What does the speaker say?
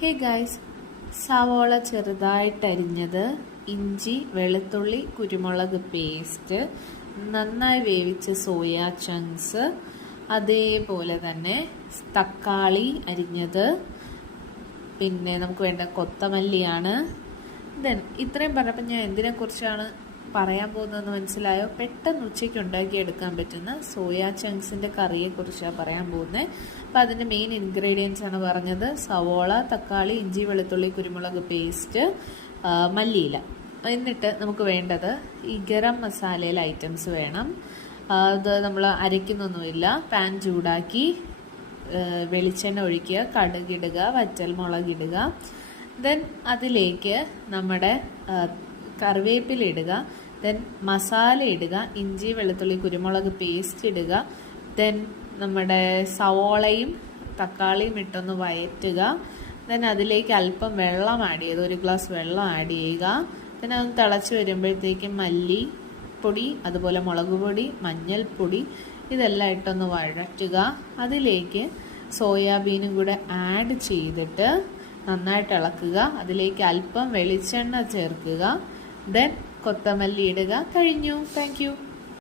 Hey guys, സവോള ചെറുതായിട്ടരിഞ്ഞത്, ഇഞ്ചി, വെളുത്തുള്ളി, കുരുമുളക് പേസ്റ്റ്, നന്നായി വേവിച്ച സോയാ ചങ്ക്സ്, അതേപോലെ തന്നെ തക്കാളി അരിഞ്ഞത്, പിന്നെ നമുക്ക് വേണ്ട കൊത്തമല്ലിയാണ്. ദെൻ ഇത്രയും പറഞ്ഞപ്പോൾ ഞാൻ എന്തിനെക്കുറിച്ചാണ് പറയാൻ പോകുന്നതെന്ന് മനസ്സിലായോ? പെട്ടെന്ന് ഉച്ചയ്ക്ക് ഉണ്ടാക്കിയെടുക്കാൻ പറ്റുന്ന സോയാ ചങ്ക്സിൻ്റെ കറിയെക്കുറിച്ചാണ് പറയാൻ പോകുന്നത്. അപ്പോൾ അതിൻ്റെ മെയിൻ ഇൻഗ്രീഡിയൻസ് ആണ് പറഞ്ഞത്: സവോള, തക്കാളി, ഇഞ്ചി, വെളുത്തുള്ളി, കുരുമുളക് പേസ്റ്റ്, മല്ലിയില. എന്നിട്ട് നമുക്ക് വേണ്ടത് ഈ ഗരം മസാലയിലെ ഐറ്റംസ് വേണം. അത് നമ്മൾ അരയ്ക്കുന്നൊന്നുമില്ല. പാൻ ചൂടാക്കി വെളിച്ചെണ്ണ ഒഴിക്കുക, കടുകിടുക, വറ്റൽമുളകിടുക. ദെൻ അതിലേക്ക് നമ്മുടെ കറിവേപ്പില ഇടുക. ദെൻ മസാല ഇടുക, ഇഞ്ചി, വെളുത്തുള്ളി, കുരുമുളക് പേസ്റ്റ് ഇടുക. ദെൻ നമ്മുടെ സവോളയും തക്കാളിയും ഇട്ടൊന്ന് വയറ്റുക. ദെൻ അതിലേക്ക് അല്പം വെള്ളം ആഡ് ചെയ്ത് 1 ഗ്ലാസ് വെള്ളം ആഡ് ചെയ്യുക. ദെൻ അത് തിളച്ച് വരുമ്പോഴത്തേക്കും മല്ലിപ്പൊടി, അതുപോലെ മുളക് പൊടി, മഞ്ഞൾപ്പൊടി ഇതെല്ലാം ഇട്ടൊന്ന് വഴറ്റുക. അതിലേക്ക് സോയാബീനും കൂടെ ആഡ് ചെയ്തിട്ട് നന്നായിട്ട് ഇളക്കുക. അതിലേക്ക് അല്പം വെളിച്ചെണ്ണ ചേർക്കുക. ദെൻ കൊത്തമല്ലി ഇടുക. കഴിഞ്ഞു. Thank you.